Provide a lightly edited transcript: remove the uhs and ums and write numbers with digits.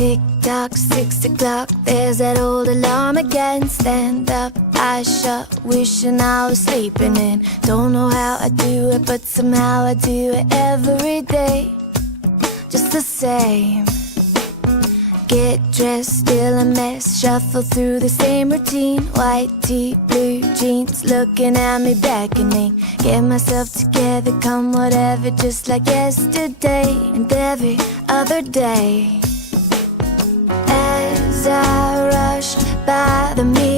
Tick-tock, 6 o'clock, there's that old alarm again. Stand up, eyes shut, wishing I was sleeping in. Don't know how I do it, but somehow I do it every day, just the same. Get dressed, still a mess, shuffle through the same routine. White tee, blue jeans, looking at me beckoning. Get myself together, come whatever, just like yesterday and every other day. As I rush by the mirror,